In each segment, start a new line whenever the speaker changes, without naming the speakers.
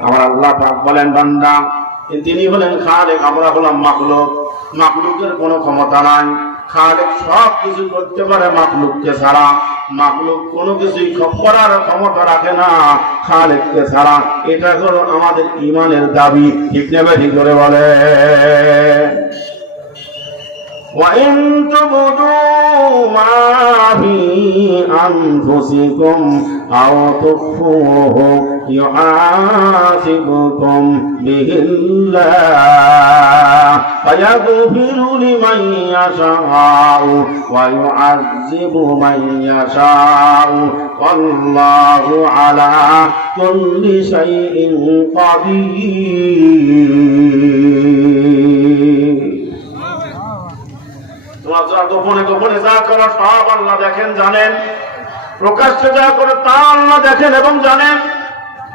আমার আল্লাহ পাক বলেন বান্দা তিনি হলেন খালেক আমরা হলাম মাকলুক মাকলুকের কোনো ক্ষমতা নাই খালেক সব কিছু করতে পারে মাকলুককে ছাড়া মাকলুক কোনো কিছুই খ- করার ক্ষমতা রাখে না খালেককে ছাড়া এটা হলো আমাদের ইমানের দাবি ঠিক নেবে ঠিক করে বলে وإن تبدوا ما في أنفسكم أو تخفوه يحاسبكم به الله فيغفر لمن يشاء ويعذب من يشاء والله على كل شيء قدير তোমার যা গোপনে গোপনে যা করো সব আল্লাহ দেখেন জানেন প্রকাশ্যে যা করো তা আল্লাহ দেখেন এবং জানেন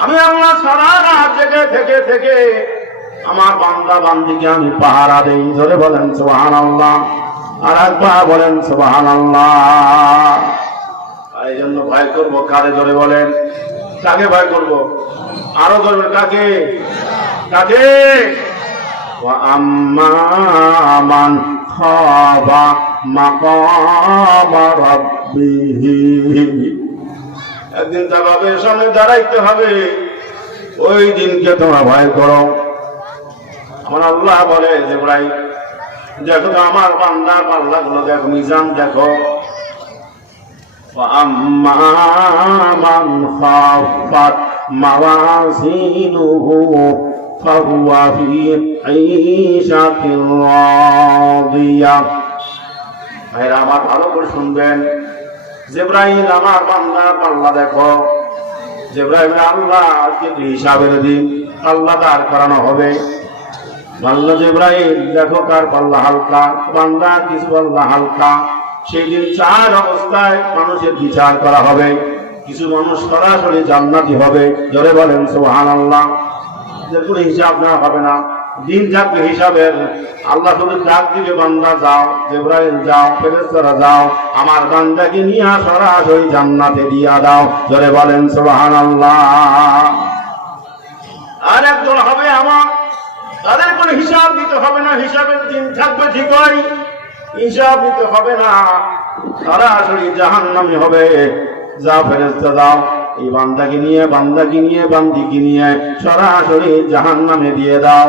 আমি আল্লাহ সারা রাত জেগে থেকে থেকে আমার বান্দা বান্দিকে আমি পাহারা দেই। ধরে বলেন সোহান আল্লাহ আর একবার বলেন সোহান আল্লাহ এই জন্য ভয় করব, কারে ধরে বলেন? কাকে ভয় করব? আরও ধরবেন কাকে? কাকে? আমান খাবা মাকাম রব্বিহি। একদিন জবাবের সামনে দাঁড়াইতে হবে। ওই দিনকে তোমরা ভয় করো। আমার আল্লাহ বলে যে ভাই দেখো তো আমার বান্দার পাল্লা গুলো দেখো, মিজান দেখো। আমার ভালো করে শুনবেন। জেব্রাহিম আমার বান্দা, পাল্লা দেখো। জেব্রাহিম আল্লাহ আজকে হিসাবের দিন আল্লাহ দাঁড় করানো হবে। বাল্লা জেব্রাহিম দেখো কার পাল্লা হালকা। বান্দা কিছু পাল্লা হালকা। সেই দিন চার অবস্থায় মানুষের বিচার করা হবে। কিছু মানুষ সরাসরি জান্নাতি হবে। জোরে বলেন সোহান আল্লাহ হিসাব না হবে না। দিন থাকবে হিসাবের আল্লাহ শুধু ডাক দিবে, বান্দা যাও, জেব্রাইল যাও ফেরেস্তারা যাও, আমার বান্দাকে নিয়ে সরাসরি জান্নাতে দিয়া দাও। জোরে বলেন সোহান আল্লাহ আর একজন হবে আমার, তাদের কোনো হিসাব দিতে হবে না, হিসাবের দিন থাকবে ঠিকই, হিসাব দিতে হবে না, সরাসরি জাহান নামে হবে। যা ফেরেস্তা দাও এই বান্দাকে নিয়ে বান্দাকে নিয়ে, বান্দিকে নিয়ে সরাসরি জাহান নামে দিয়ে দাও।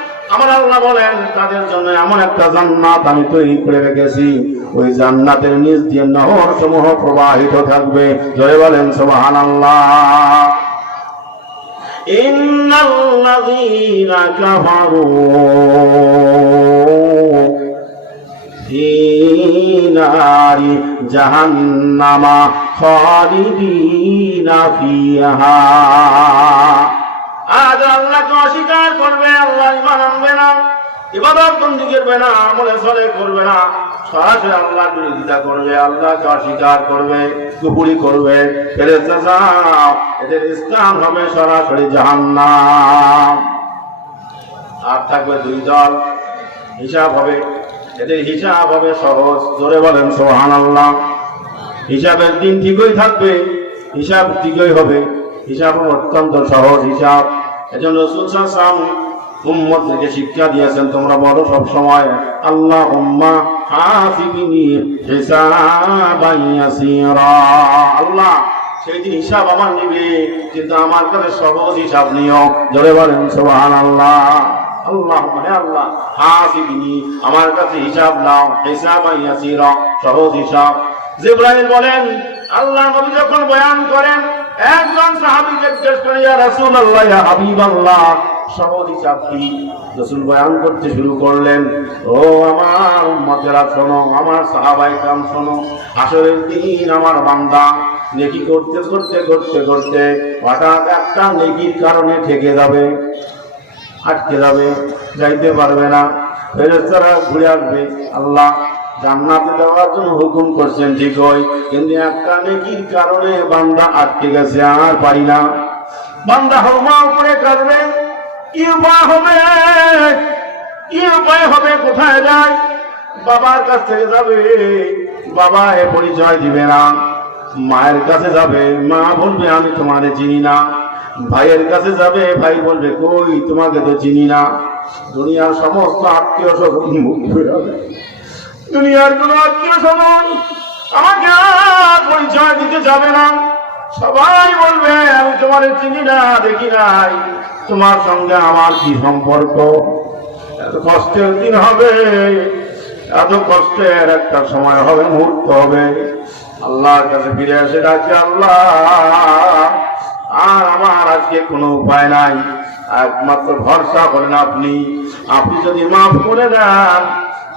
আমার আল্লাহ বলেন, তাদের জন্য এমন একটা জান্নাত আমি তৈরি করে রেখেছি। ওই জান্নাতের নিজ দিয়ে নহর সমূহ প্রবাহিত থাকবে। জয় বলেন সোবাহান আল্লাহ জাহান্নামা খালিদিনা ফিহা। আজ আল্লাহকে অস্বীকার করবে, আল্লাহ ইমান আনবে না। ইবাদত বন্দি করবে না, আমলে চলে করবে না। সরাসরি আল্লাহ বিরোধিতা করবে, আল্লাহকে অস্বীকার করবে, কুপুরি করবে। যাও এদের স্থান হবে সরাসরি জাহান্নাম। আর থাকবে দুই দল। হিসাব হবে, এদের হিসাব হবে সহজ। জোরে বলেন সোহান আল্লাহ হিসাবের দিন ঠিকই থাকবে, হিসাব ঠিকই হবে। হিসাব অত্যন্ত সহজ হিসাব। এজন্য রসুল সাম উম্মত থেকে শিক্ষা দিয়েছেন, তোমরা বলো সব সময় আল্লাহ উম্মা হাসিবিনি হিসাবান ইয়াসীরা। আল্লাহ, সেই দিন হিসাব আমার নিবে, কিন্তু আমার কাছে সহজ হিসাব নিও। জোরে বলেন, সুবহানাল্লাহ। আল্লাহ আল্লাহ মানে আল্লাহ হাসিবিনি আমার কাছে হিসাব নাও হিসাব সহজ হিসাব। জিব্রাইল বলেন আল্লাহ নবী যখন বয়ান করেন, একজন সাহাবী জিজ্ঞেস করে, ইয়া রাসূলুল্লাহ, ইয়া হাবিবাল্লাহ হিসাব কি রাসূল বয়ান করতে শুরু করলেন, ও আমার উম্মতেরা, শোনো, আমার সাহাবাই কাম শোনো, আসরের দিন আমার বান্দা নেকি করতে করতে করতে করতে হঠাৎ একটা নেকির কারণে ঠেকে যাবে, আটকে যাবে, যাইতে পারবে না। ফেরেস্তারা ঘুরে আসবে, আল্লাহ জান্নাতে দেওয়ার জন্য হুকুম করছেন, ঠিক হয় কিন্তু একটা নেকির কারণে বান্দা আটকে গেছে, আর পারি না। বান্দা হরমা উপরে কাঁদবে, কি উপায় হবে? কি উপায় হবে? কোথায় যায়? বাবার কাছ থেকে যাবে, বাবা এ পরিচয় দিবে না। মায়ের কাছে যাবে, মা বলবে, আমি তোমারে চিনি না। ভাইয়ের কাছে যাবে, ভাই বলবে, কই, তোমাকে তো চিনি না। দুনিয়ার সমস্ত আত্মীয় স্বজন মুখ ঘুরে যাবে দুনিয়ার কোন আত্মীয় স্বজন আমাকে পরিচয় দিতে যাবে না। সবাই বলবে, আমি তোমার চিনি না, দেখি নাই। তোমার সঙ্গে আমার কি সম্পর্ক? এত কষ্টের দিন হবে, এত কষ্টের একটা সময় হবে, মুহূর্ত হবে। আল্লাহর কাছে ফিরে এসে ডাকে আল্লাহ, আর আমার আজকে কোনো উপায় নাই। একমাত্র ভরসা করেন আপনি। আপনি যদি মাফ করে দেন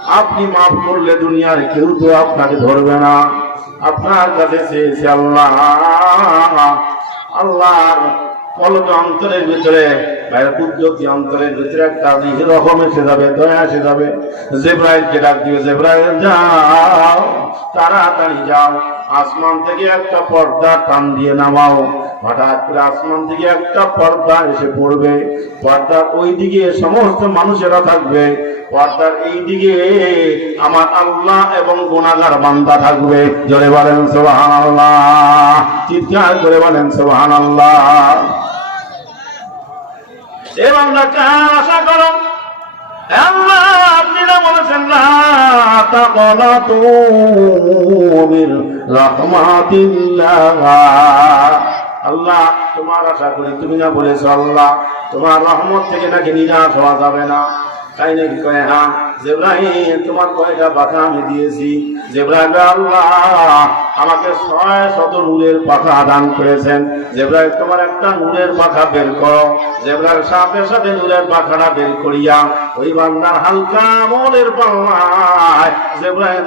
আপনি মাফ করলে দুনিয়ার কেউ তো আপনাকে ধরবে না। আপনার কাছে চেয়েছে আল্লাহ। আল্লাহ কলবে অন্তরের ভিতরে তাড়াতাড়ি যাও। আসমান থেকে একটা পর্দা টান দিয়ে নামাও। হঠাৎ করে আসমান থেকে একটা পর্দা এসে পড়বে। পর্দার ওই দিকে সমস্ত মানুষেরা থাকবে। পর্দার এই দিকে আমার আল্লাহ এবং গুণাগার বান্দা থাকবে। জোরে বলেন সোহান আল্লাহ চিৎকার করে বলেন সোহান আল্লাহ এ বান্দা কার আশা করো। আল্লাহ আপনি না বলেছেন আল্লাহ, তোমার আশা করি তুমি না বলেছ, আল্লাহ, তোমার রহমত থেকে নাকি নিরাশ হওয়া যাবে না। হ্যাঁ তোমার আমি দিয়েছি? আল্লাহ, আমাকে করেছেন। তোমার একটা বের করো। সাথে সাথে বের করিয়া ওই বান্দার হালকা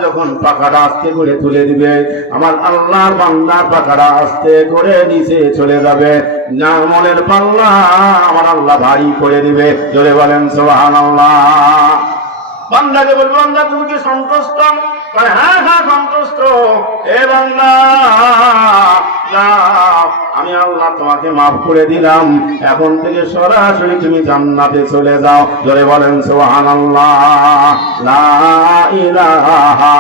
যখন পাখাটা আস্তে করে তুলে দিবে, আমার আল্লাহর বান্দার পাখাটা আস্তে করে নিচে চলে যাবে। না মনের পাল্লা আমার আল্লাহ ভারী করে দিবে। জোরে বলেন সোহান আল্লাহ বান্দাকে বলব, বান্দা, তুমি কি সন্তুষ্ট? হ্যাঁ হ্যাঁ সন্তুষ্ট। এ বান্দা আমি আল্লাহ তোমাকে মাফ করে দিলাম। এখন থেকে সরাসরি তুমি জান্নাতে চলে যাও। ধরে বলেন সোহান আল্লাহ লা ইলাহা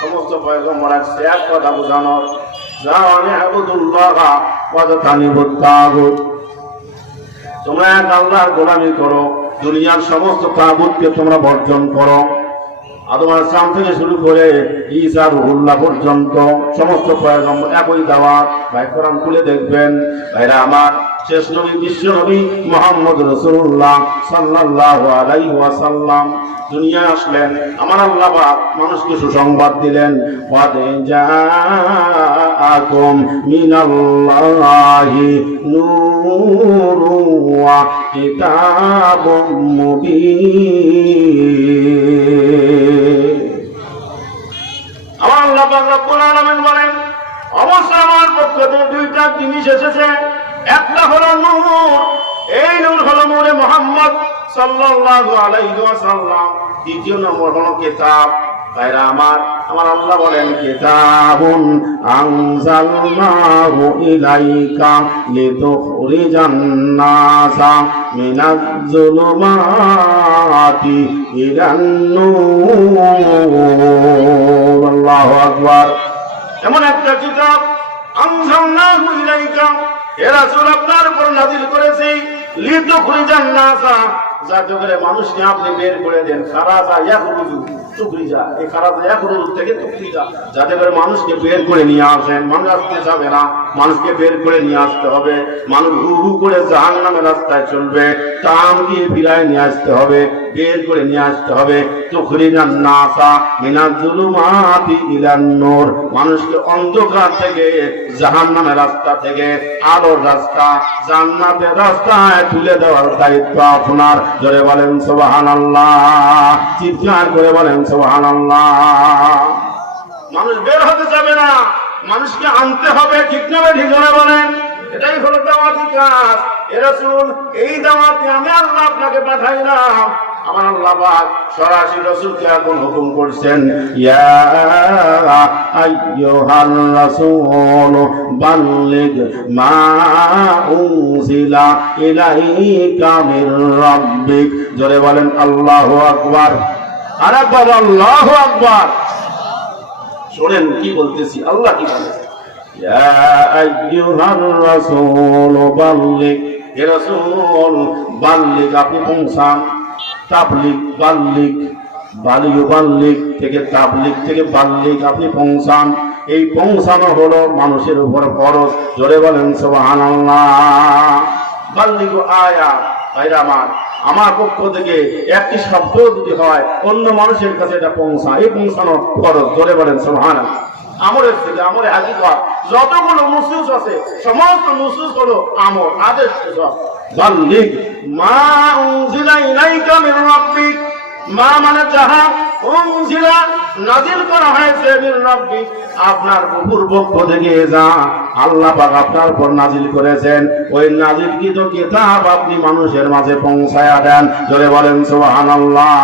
সমস্ত কথা গোলামি করো। দুনিয়ার সমস্ত তাগুতকে তোমরা বর্জন করো। আদম আসলাম থেকে শুরু করে ঈসা রুহুল্লাহ পর্যন্ত সমস্ত পয়গম্বর একই দাওয়াত। ভাই কোরআন খুলে দেখবেন। ভাইরা আমার শেষ নবী বিশ্ব নবী মোহাম্মদ রসুল্লাহ সাল্লাল্লাহু আলাইহি ওয়াসাল্লাম। দুনিয়ায় আসলেন, আমার আল্লাহ মানুষকে সুসংবাদ দিলেন, ওয়াদে জাআকুম মিনাল্লাহি নূরু ওয়া কিতাবুম মুবিন। আমার আল্লাহ পাক রব্বুল আলামিন বলেন, অবশ্য আমার পক্ষ থেকে দুইটা জিনিস এসেছে। একটা হলো নূর, এই নূর হলো নূরে মোহাম্মদ সাল্লাল্লাহু আলাইহি ওয়াসাল্লাম। দ্বিতীয় নম্বর হলো কিতাব। ভাইরা আমার আমার আল্লাহ বলেন, কিতাবুন আনজালনাহু ইলাইকা লিতুখরিজান নাসা মিনাজ যুলুমাতি ইলান নূর আল্লাহু আকবার। এমন একটা কিতাব, আনজালনাহু ইলাইকা এ চোর আপনার উপর নাজিল করেছি। না নাসা। যাতে করে মানুষকে আপনি বের করে দেন, খারাজা ইয়াখরুজু তুকরিজা এই খারাজা ইয়াখরুজু থেকে তুকরিজা যাতে করে মানুষকে বের করে নিয়ে আসেন, মানুষ আসতে যাবে না, মানুষকে বের করে নিয়ে আসতে হবে। মানুষ হু হু করে জাহান নামে রাস্তায় চলবে, টান দিয়ে ফিরায় নিয়ে আসতে হবে, বের করে নিয়ে আসতে হবে। তুখরিজান নাসা মিনাজ জুলুমাতি ইলান নূর। মানুষকে অন্ধকার থেকে, জাহান্নামের রাস্তা থেকে, আলোর রাস্তা, জান্নাতের রাস্তায় তুলে দেওয়ার দায়িত্ব আপনার। জোরে বলেন সুবহানাল্লাহ। চিৎকার করে বলেন সুবহানাল্লাহ। মানুষ বের হতে যাবে না। মানুষকে আনতে হবে, ঠিক না ঠিক জোরে বলেন। এটাই হলো দাওয়াতি কাজ। এরা শুন এই দাওয়াতে আমি আল্লাহ আপনাকে পাঠাইলাম। আমার আল্লাহ পাক সরাসরি রাসূলকে এখন হুকুম করছেন, ইয়া রাসূল, বাল্লিগ মা উনজিলা ইলাইকা মির রাব্বিক। জোরে বলেন, আল্লাহু আকবার। আল্লাহু আকবার। কি বলতেছি, আল্লাহ কি বাল্লিগ, আপনি পৌঁছান। তাবলিগ, বাল্লিগ, বালিগ বাল্লিগ থেকে তাবলিগ থেকে বাল্লিগ আপনি পৌঁছান। এই পৌঁছানো হলো মানুষের উপর ফরজ। জোরে বলেন, সুবহানাল্লাহ। বাল্লিগ আয়া ভাইরা আমার। আমার পক্ষ থেকে একটি শব্দ যদি হয়, অন্য মানুষের কাছে এটা পৌঁছা এই পৌঁছানো খরচ ধরে বলেন সোহান আমরের থেকে আমরে হাকিকত যতগুলো মুসুস আছে, সমস্ত মুসুস হলো আমর, আদেশ বাল্লিক মা ইলাইকা মিন রাব্বিক। মা মানে যাহা উনজিলা নাজিল করা হয়েছে মিন রাব্বিক। আপনার প্রভুর পক্ষ থেকে যা, আল্লাহ পাক আপনার উপর নাজিল করেছেন। ওই নাজিলকৃত কিতাব আপনি মানুষের মাঝে পৌঁছায়া দেন। জোরে বলেন, সুবহানাল্লাহ।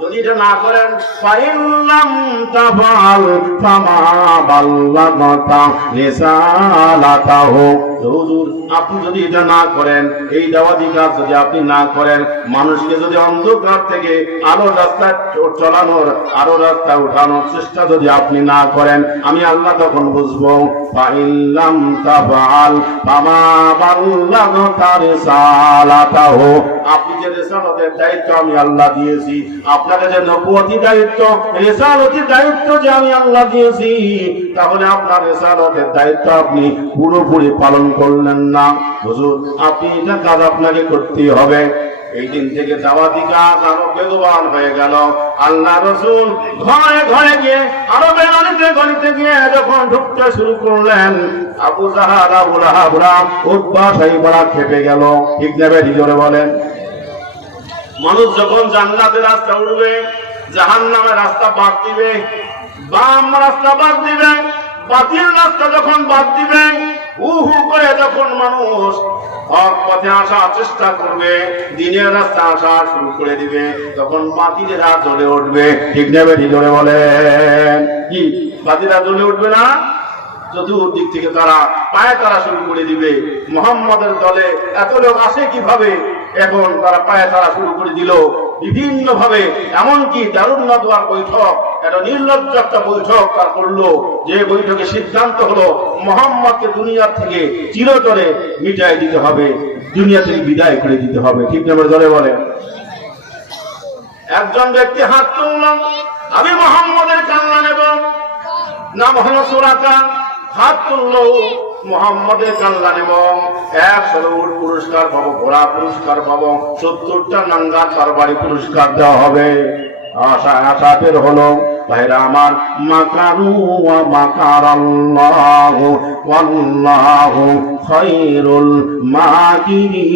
যদি এটা না করেন ফাইল্লাম তাবাল ফামা বাল্লাগতা রিসালাতাহু হুজুর, আপনি যদি এটা না করেন, এই দাওয়াতি কাজ যদি আপনি না করেন, মানুষকে যদি অন্ধকার থেকে আরও রাস্তা চলানোর, আরও রাস্তা উঠানোর চেষ্টা যদি আপনি না করেন, আমি আল্লাহ তখন বুঝব ফামা বাল্লাগতা রিসালাতাহু আপনি যে রেসালতের দায়িত্ব আমি আল্লাহ দিয়েছি, আপনাকে যে নবুয়তি দায়িত্ব, রেসালতির দায়িত্ব যে আমি আল্লাহ দিয়েছি, তাহলে আপনার রেসালতের দায়িত্ব আপনি পুরোপুরি পালন করলেন না। হুজুর, আপনি এটা কাজ আপনাকে করতেই হবে। এই দিন থেকে দাওয়াতি কাজ আরও বেগবান হয়ে গেল। আল্লাহ রসুল ঘরে ঘরে গিয়ে আরও বেগনিতে গণিতে গিয়ে যখন ঢুকতে শুরু করলেন, আবু জাহার আবু লাহাবরা উদ্বা সাইবরা খেপে গেল। ঠিক নেবে জোরে বলেন। মানুষ যখন জান্নাতের রাস্তা উঠবে জাহান নামের রাস্তা বাদ দিবে, বাম রাস্তা বাদ দিবে, বাতিল রাস্তা যখন বাদ দিবে উহু করে যখন মানুষ হক পথে আসার চেষ্টা করবে, দিনের রাস্তা আসা শুরু করে দিবে, তখন বাতিলের জ্বলে উঠবে। ঠিক নেবে করে বলেন? কি? বাতিরা জ্বলে উঠবে না? চতুর্দিক থেকে তারা পায়ে তারা শুরু করে দিবে। মোহাম্মদের দলে এত লোক আসে কীভাবে? এখন তারা পায়ে তারা শুরু করে দিল। বিভিন্ন ভাবে এমনকি দারুণ বৈঠক, একটা নির্লজ্জ একটা বৈঠক তার করল, যে বৈঠকে সিদ্ধান্ত হলো মোহাম্মদকে দুনিয়ার থেকে চিরতরে মিটাই দিতে হবে, দুনিয়া থেকে বিদায় করে দিতে হবে। ঠিক নামে দলে বলে? একজন ব্যক্তি হাত তুললাম, আমি মোহাম্মদের কান্না নেব, নাম হলো সুরাকা হাত তুললো। মোহাম্মদের কান্না নেব একশো উট পুরস্কার পাবো, ঘোড়া পুরস্কার পাবো, সত্তরটা নাঙ্গা তরবারি পুরস্কার দেওয়া হবে। আশা আশা বের হলো, ভাইরা আমার, মাকারু ওয়া মাকার আল্লাহ ওয়াল্লাহু খায়রুল মাকিরিন।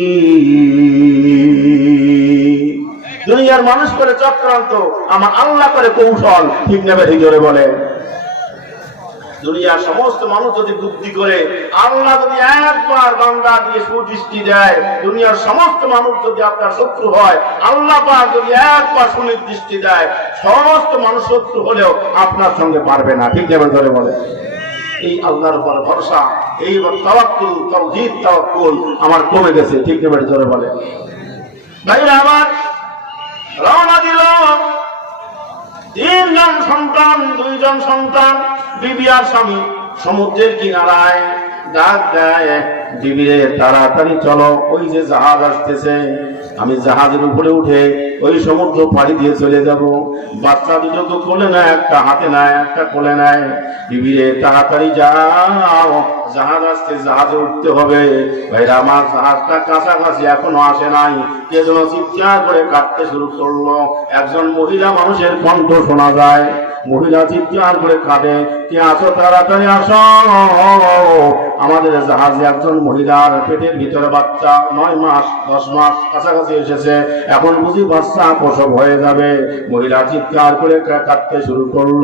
দুনিয়ার মানুষ করে চক্রান্ত, আমার আল্লাহ করে কৌশল, ঠিক নেবে, ঠিক বলে। দুনিয়ার সমস্ত মানুষ যদি বুদ্ধি করে, আল্লাহ যদি একবার বান্দা দিয়ে সুদৃষ্টি দেয়, দুনিয়ার সমস্ত মানুষ যদি আপনার শত্রু হয়, আল্লাহ পাক যদি একবার সুনির্দৃষ্টি দেয়, সমস্ত মানুষ শত্রু হলেও আপনার সঙ্গে পারবে না। ঠিক নেবে ধরে বলে। এই আল্লাহর উপর ভরসা, এই তাওয়াক্কুল, তাওহীদ, তাওয়াক্কুল আমার কমে গেছে। ঠিক নেবে ধরে বলে। ভাইরা আমার, রওনা দিল। তিনজন সন্তান, দুইজন সন্তান, বিবি আর স্বামী, সমুদ্রের কিনারায় ডাক দেয় বিবিরে তাড়াতাড়ি চলো, ওই যে জাহাজ আসতেছে। আমি জাহাজের উপরে উঠে ওই সমুদ্র পাড়ি দিয়ে চলে যাব। বাচ্চা দুটো তো কোলে নেয়, একটা হাতে নেয়, একটা কোলে নেয়। বিবিরে তাড়াতাড়ি যাও, জাহাজ আসতে জাহাজে উঠতে হবে। ভাইরা, আমার জাহাজটা কাছাকাছি এখনও আসে নাই। কে যেন চিৎকার করে কাটতে শুরু করল। একজন মহিলা মানুষের কণ্ঠ শোনা যায়। মহিলা চিৎকার করে কাঁদে। কে আসো তাড়াতাড়ি আসো। আমাদের জাহাজে একজন মহিলার পেটের ভিতরে বাচ্চা, নয় মাস, দশ মাস কাছাকাছি এসেছে। এখন বুঝি বাচ্চা প্রসব হয়ে যাবে। মহিলা চিৎকার করে কা- কাঁদতে শুরু করল।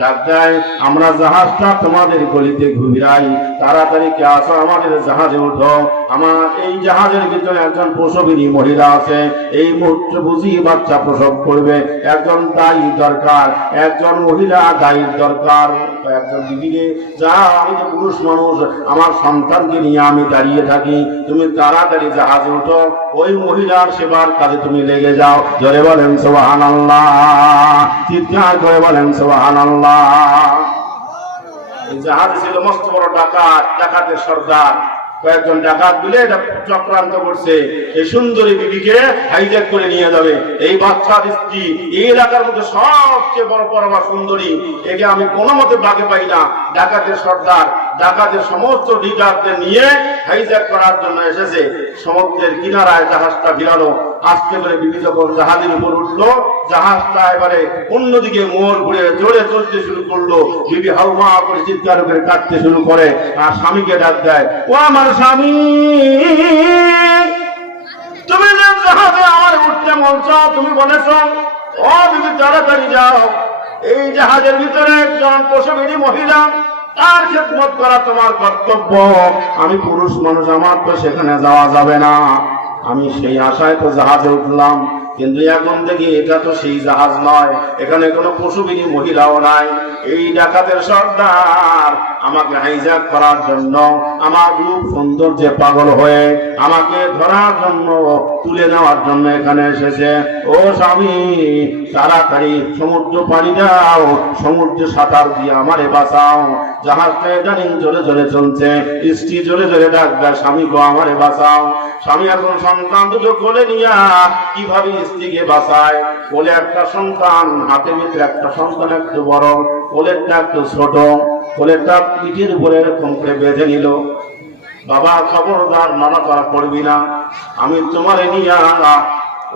ডাক দেয়, আমরা জাহাজটা তোমাদের গলিতে ঘুরাই তাড়াতাড়ি কে আসো, আমাদের জাহাজে উঠো। আমার এই জাহাজের ভিতরে একজন প্রসবিনী মহিলা আছে। এই মুহূর্তে বুঝি বাচ্চা প্রসব করবে। একজন দায়ী দরকার, একজন মহিলা দায়ীর দরকার। একজন দিদিকে, যা, আমি পুরুষ মানুষ আমার সন্তানকে নিয়ে আমি দাঁড়িয়ে থাকি। তুমি তাড়াতাড়ি জাহাজে উঠো ওই মহিলার সেবার কাজে তুমি লেগে যাও। জোরে বলেন সোহান আল্লাহ চিৎকার করে বলেন সোহান আল্লাহ জাহাজ ছিল মস্ত বড় ডাকাত, ডাকাতের সর্দার। কয়েকজন ডাকাত মিলে এটা চক্রান্ত করছে। এই সুন্দরী বিবিকে হাইজ্যাক করে নিয়ে যাবে। এই বাচ্চার স্ত্রী, এই এলাকার মধ্যে সবচেয়ে বড় পরমা সুন্দরী। একে আমি কোনো মতে বাগে পাই না। ডাকাতের সর্দার। ডাকাতের সমস্ত ডিকারদের নিয়ে হাইজ্যাক করার জন্য এসেছে। সমুদ্রের কিনারায় জাহাজটা ভিড়ালো আস্তে করে বিবি যখন জাহাজের উপর উঠল। জাহাজটা এবারে অন্যদিকে মোড় ঘুরে জোরে চলতে শুরু করল। বিবি হাউমা করে চিৎকার করে কাটতে শুরু করে। আর স্বামীকে ডাক দেয়, ও আমার স্বামী, তুমি যে জাহাজে আমার উঠতে মন চাও তুমি বলেছ, ও বিবি, তাড়াতাড়ি যাও। এই জাহাজের ভিতরে একজন প্রসবিনী মহিলা তার খেদমত করা তোমার কর্তব্য। আমি পুরুষ মানুষ, আমার তো সেখানে যাওয়া যাবে না। আমি সেই আশায় তো জাহাজে উঠলাম। কিন্তু এখন দেখি এটা তো সেই জাহাজ নয়। এখানে কোনো পশুবিনী মহিলাও নাই। এই ডাকাতের সর্দার আমাকে হাইজ্যাক করার জন্য, আমার রূপ সৌন্দর্যে পাগল হয়ে আমাকে ধরার জন্য, তুলে নেওয়ার জন্য এখানে এসেছে। ও স্বামী, তাড়াতাড়ি সমুদ্র পাড়ি দাও, সমুদ্রে সাঁতার দিয়ে আমারে বাঁচাও। জাহাজটা ইদানিং জোরে জোরে চলছে, স্ত্রী জোরে জোরে ডাক দেয়, স্বামী গো, আমারে বাঁচাও। স্বামী এখন সন্তান দুটো কোলে নিয়া কীভাবে স্ত্রীকে বাঁচায়? কোলে একটা সন্তান, হাতে ভিতরে একটা সন্তান, একটু বড় কোলেরটা একটু ছোট কোলেরটা পিঠের উপরে এরকম করে বেঁধে নিল। বাবা, খবরদার, মানা করা পড়বি না। আমি তোমার নিয়ে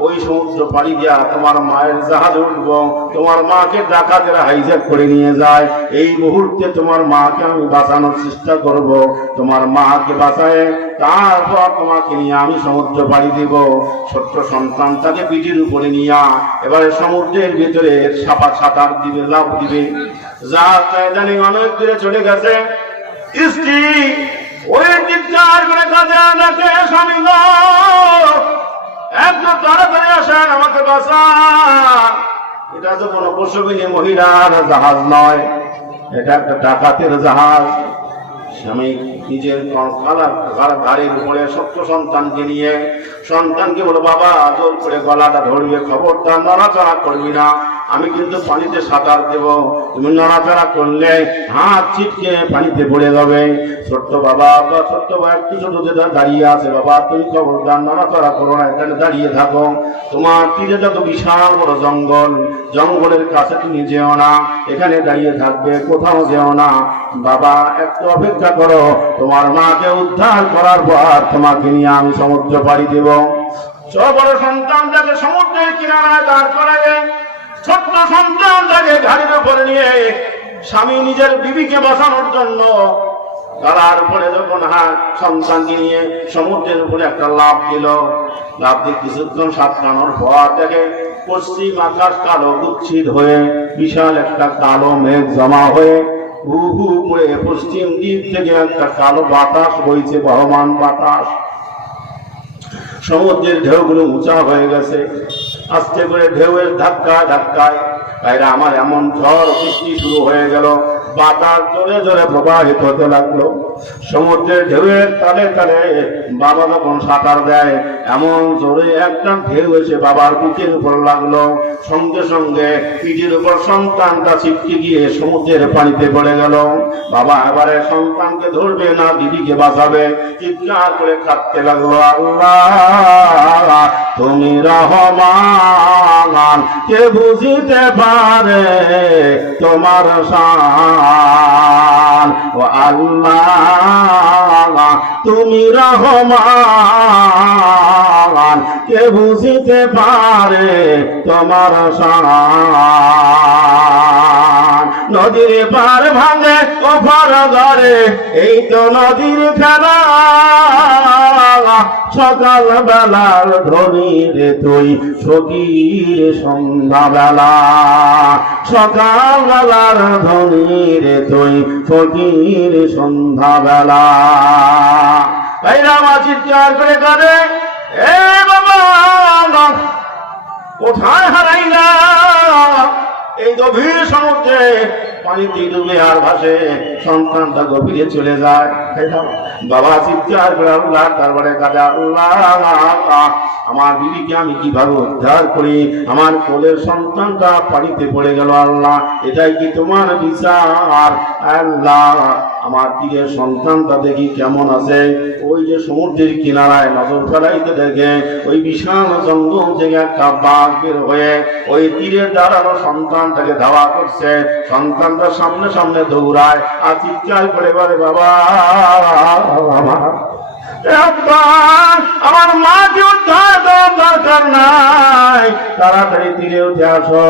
ওই সমুদ্র পাড়ি দিয়া তোমার মায়ের জাহাজ উঠবো। তোমার মাকে ডাকাতের হাইজ্যাক করে নিয়ে যায়। এই মুহূর্তে তোমার মাকে আমি বাঁচানোর চেষ্টা করব। তোমার মাকে বাঁচায় তারপর তোমাকে নিয়ে আমি সমুদ্র পাড়ি দিব। ছোট্ট সন্তানটাকে পিঠির উপরে নিয়ে এবারে সমুদ্রের ভিতরে সাপা সাঁতার দিবে লাভ দিবে। জানি অনেক দূরে চলে গেছে। স্ত্রী ওই চিৎকার করে কাজে ডাকে স্বামী একটু তাড়াতাড়ি আসেন, আমাকে বাঁচান। এটা তো কোনো পশুবিনী মহিলার জাহাজ নয়, এটা একটা ডাকাতের জাহাজ। স্বামী নিজের কালার গাড়ির উপরে সত্য সন্তানকে নিয়ে সন্তানকে বলো, বাবা জোর করে গলাটা ধরবে খবরটা নড়াচড়া করবি না। আমি কিন্তু পানিতে সাঁতার দেব। তুমি নড়াচড়া করলে হাত ছিটকে পানিতে পড়ে যাবে। ছোট্ট বাবা, বা ছোট্ট ভাই একটু ছোট যেটা দাঁড়িয়ে আছে, বাবা, তুমি খবরদার নড়াচড়া করো না, এখানে দাঁড়িয়ে থাকো। তোমার তীরে যত বিশাল বড় জঙ্গল, জঙ্গলের কাছে তুমি যেও না, এখানে দাঁড়িয়ে থাকবে, কোথাও যেও না। বাবা, একটু অপেক্ষা করো, তোমার মাকে উদ্ধার করার পর তোমাকে নিয়ে আমি সমুদ্র পাড়ি দেব। বড় সন্তানটাকে সমুদ্রের কিনারায় দাঁড় করাবে ছোট্ট সন্তানটাকে ঘাড়ির উপরে নিয়ে স্বামী নিজের বিবিকে বাঁচানোর জন্য তার উপরে যখন হ্যাঁ সন্তানকে নিয়ে সমুদ্রের উপরে একটা লাভ দিল লাভ দিয়ে কিছুক্ষণ সাতকানোর পর দেখে পশ্চিম আকাশ কালো গুচ্ছিত হয়ে বিশাল একটা কালো মেঘ জমা হয়ে হু হু করে পশ্চিম দিক থেকে একটা কালো বাতাস বইছে, বহমান বাতাস। সমুদ্রের ঢেউগুলো উঁচা হয়ে গেছে। আস্তে করে ঢেউয়ের ধাক্কা ধাক্কায় বাইরে আমার এমন ঝড় বৃষ্টি শুরু হয়ে গেল। বাতাস জোরে জোরে প্রবাহিত হতে লাগল। সমুদ্রের ঢেউয়ের তালে তালে বাবা যখন সাঁতার দেয়, এমন জোরে একটা ঢেউ এসে বাবার বুকের উপর লাগল। সঙ্গে সঙ্গে পিঠের উপর সন্তানটা ছিটকে গিয়ে সমুদ্রের পানিতে পড়ে গেল। বাবা এবারে সন্তানকে ধরবে না, দিদিকে বাঁচাবে। চিৎকার করে কাঁদতে লাগল, আল্লাহ, তুমি রহমান, কে বুঝিতে পারে তোমার শান? ও আল্লাহ, তুমি রহমান কে বুঝিতে পারে তোমার শান নদীর পার ভাঙে ওপার ধরে এই তো নদীর খেলা সকাল বেলার ধরি রে তুই সন্ধ্যা বেলা সকাল বেলার ধরি রে তুই সন্ধ্যা বেলা ভাইরা মা চিৎকার করে কাঁদে? এ বাবা, কোথায় হারাইলা? এই গভীর সমুদ্রে পানিতে ডুবে আর ভাসে সন্তানটা গভীরে চলে যায়। বাবা চিৎকার করে আল্লাহ, তারপরে কাজা আল্লাহ, আমার বিবিকে আমি কীভাবে উদ্ধার করি? আমার কোলের সন্তানটা পানিতে পড়ে গেল আল্লাহ, এটাই কি তোমার বিচার? আল্লাহ আমার দিকে সন্তানটা দেখি কেমন আছে? ওই যে সমুদ্রের কিনারায় নজর ফেলাইতে দেখে ওই বিশাল জঙ্গল থেকে একটা বাঘ বের হয়ে ওই তীরে দাঁড়ানো সন্তানটাকে ধাওয়া করছে। সন্তানটা সামনে সামনে দৌড়ায় আর চিৎকার করে বলে, বাবা আমার মাকে উদ্ধার দেওয়ার দরকার নাই। তাড়াতাড়ি তীরে উঠে আসো।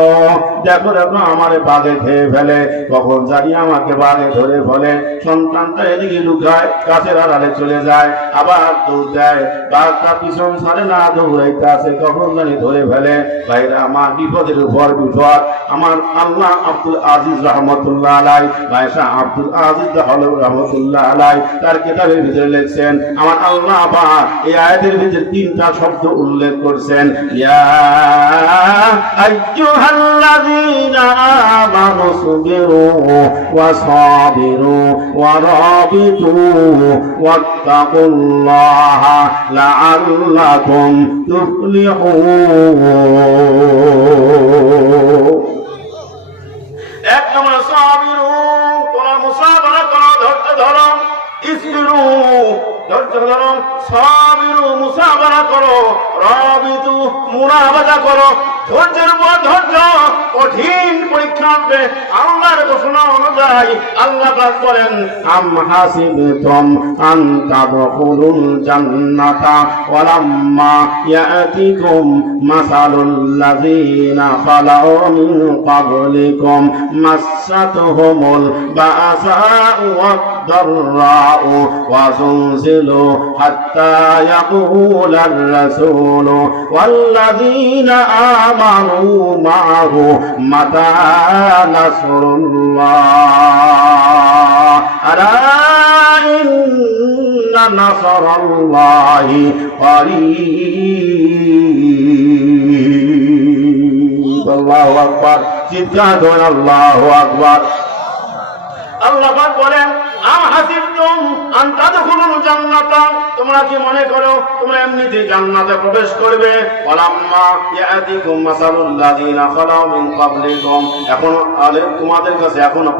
দেখো দেখো, আমারে বাঘে খেয়ে ফেলে। কখন জানি আমাকে বাঘে ধরে ফেলে। সন্তানটা এদিকে লুকায়, গাছের আড়ালে চলে যায়, আবার দৌড় দেয়। বাঘটা পিছন ছাড়ে না দৌড়াইতে আছে কখন জানি ধরে ফেলে। ভাইরা, আমার বিপদের উপর বিপদ। আমার আল্লাহ আব্দুল আজিজ রহমতুল্লাহ আলাই ভাইসা আব্দুল আজিজ রহমতুল্লাহ আলাই তার কিতাবের ভিতরে লিখছেন, আমার আল্লাহ বা এই আয়াতের ভিতরে তিনটা শব্দ উল্লেখ করছেন। এক নম্বর সাবিরু ধরো। ইসবিরু ধৈর্য ধরো সাবিরু মুসাবারা করো রাবিতু মুনাবাদা করো। ধৈর্যের উপর ধৈর্য কঠিন পরীক্ষা আসবে আল্লাহর ঘোষণা অনুযায়ী আল্লাহ পাক বলেন আম হাসিবতুম আন তাদখুলুল জান্নাতা ওয়ালাম্মা ইয়াতিকুম মাসালুল লাযিনা খালাউ মিন ক্বাবলিকুম মাসাতুহুমুল বাসাউ ওয়াদ-দাররাউ ওয়া زلزلوا حتى يقول الرسول والذين آمنوا মারু মারু মাতা নাসরুল্লাহ আরা ইন্না নাসরুল্লাহি করিব আল্লাহু আকবার। চিৎকার ধরে আকবার। আল্লাহ বলেন, আম জান্নাতা। তোমরা কি মনে করো, তোমরা জান্নাতে প্রবেশ করবে? ওয়ালাম্মা ইয়াতিকুম খালাউ মিন ক্বাবলিকুম। এখন আলে, তোমাদের কাছে এখনও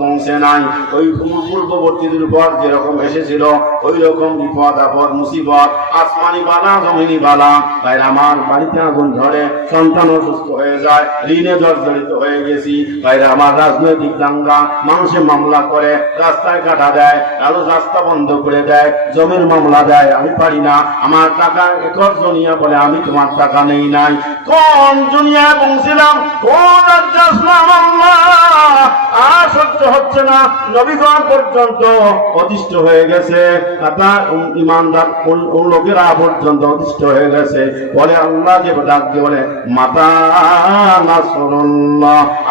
পৌঁছে নাই। ওই পূর্ববর্তীদের উপর যেরকম এসেছিল ওই রকম বিপদ, আপদ, মুসিবত, আসমানি বালা, জমিনি বালা, তাই আমার বাড়িতে আগুন ধরে, সন্তান অসুস্থ হয়ে যায়, ঋণে জর্জরিত হয়ে গেছি বাইরে আমার রাজনৈতিক দাঙ্গা মানুষে মামলা করে, রাস্তায় কাটা দেয় আরও রাস্তা বন্ধ করে দেয়, জমির মামলা দেয়, আমি পারি না। আমার টাকা একর জনিয়া বলে আমি তোমার টাকা নেই নাই। কোন দুনিয়ায় পৌঁছিলাম, কোন আর হচ্ছে না নবীগণ পর্যন্ত অতিষ্ঠ হয়ে গেছে। ইমানদার লোকেরা পর্যন্ত অতিষ্ঠ হয়ে গেছে। বলে আল্লাহ যে ডাক দিয়ে বলে, মাতা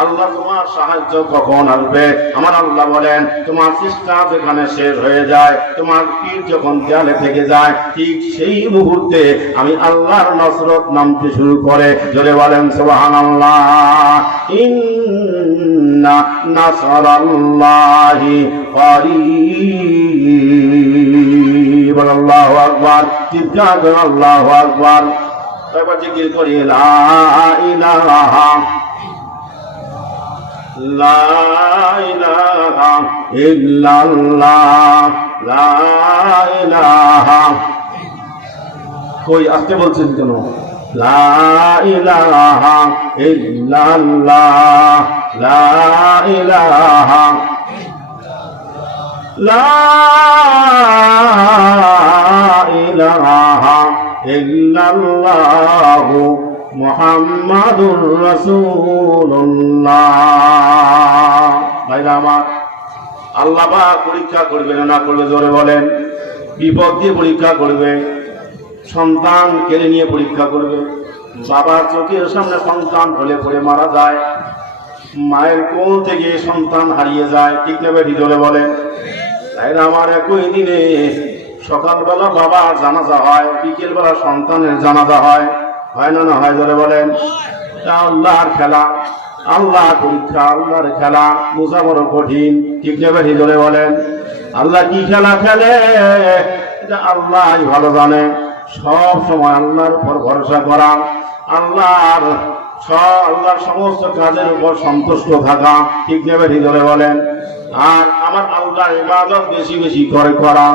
আল্লাহ তোমার সাহায্য কখন আসবে? আমার আল্লাহ বলেন, তোমার চেষ্টা যেখানে শেষ হয়ে যায়, তোমার পীর যখন দেয়ালে থেকে যায়, ঠিক সেই মুহূর্তে আমি আল্লাহর নসরত নামতে শুরু করে। জোরে বলেন, সুবহানাল্লাহ। ইন ইন্না আল্লাহু আকবার করি, লা ইলাহা ইলাহা ইল্লাল্লাহ, লা ইলাহা। কই আসতে বলছেন কেন? লা ইলাহা ইল্লাল্লাহ, লা ইলাহা। লা ইলাহা ইল্লাল্লাহ মুহাম্মাদুর রাসূলুল্লাহ। ভাইরা আমার, আল্লাহ পরীক্ষা করবে না করবে জোরে বলেন। বিপদ দিয়ে পরীক্ষা করবে, সন্তান কেড়ে নিয়ে পরীক্ষা করবে। বাবার চোখের সামনে সন্তান হলে পড়ে মারা যায়। মায়ের কোল থেকে সন্তান হারিয়ে যায়। ঠিক নেবে ভিতরে বলেন। তাই আমার একই দিনে সকালবেলা বাবা জানাজা হয়, বিকেলবেলা সন্তানের জানাজা হয়। হয় না না, হয় ধরে বলেন। আল্লাহর খেলা আল্লাহ পরীক্ষা, আল্লাহর খেলা, বোঝা বড় কঠিন। ঠিক নেবে ভিতরে বলেন। আল্লাহ কি খেলা খেলে? এটা আল্লাহ ভালো জানে। সব সময় আল্লাহর উপর ভরসা করা, আল্লাহর সব, আল্লাহর সমস্ত কাজের উপর সন্তুষ্ট থাকা। ঠিক নেবে হৃদয়ে বলেন। আর আমার আল্লাহর ইবাদত বেশি বেশি করে করা।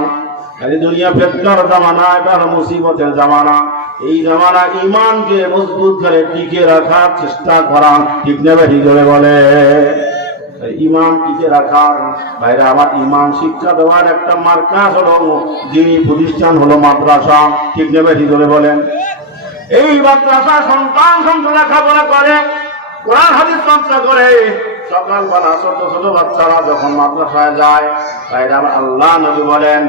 দুনিয়া ফেতনার জামানা এটা মুসিবতের জামানা। এই জামানা ইমানকে মজবুত করে টিকে রাখার চেষ্টা করা ঠিক নেবে ঠিক হৃদয়ে বলে। ইমান টিকে রাখার বাইরে আমার ইমান শিক্ষা দেওয়ার একটা মার্কাজ হলো, যিনি প্রতিষ্ঠান হলো মাদ্রাসা, ঠিক নেবে ঠিক হৃদয়ে বলেন এই মাদ্রাসা সন্তান সন্তান লেখাপড়া করে, কোরআন, হাদিস চর্চা করে। সকালবেলা ছোট ছোট বাচ্চারা যখন মাদ্রাসায় যায় আমার আল্লাহ নবী বলেন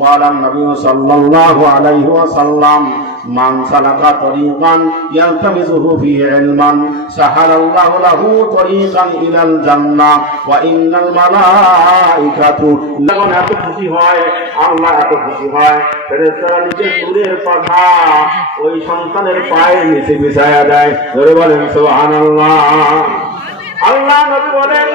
قال النبي صلى الله عليه وسلم من سلك طريقا يلتمسه فيه علما سهل الله له طريقا الى الجنه وان الملائكه যখন এত খুশি হয় আল্লাহ এত খুশি হয় ফেরেশতারা নিজের নূরের পাখা ওই সন্তানের পায়ের নিচে বিছায়া দেয় ধরে বলেন সুবহানাল্লাহ আল্লাহ নবী বলেন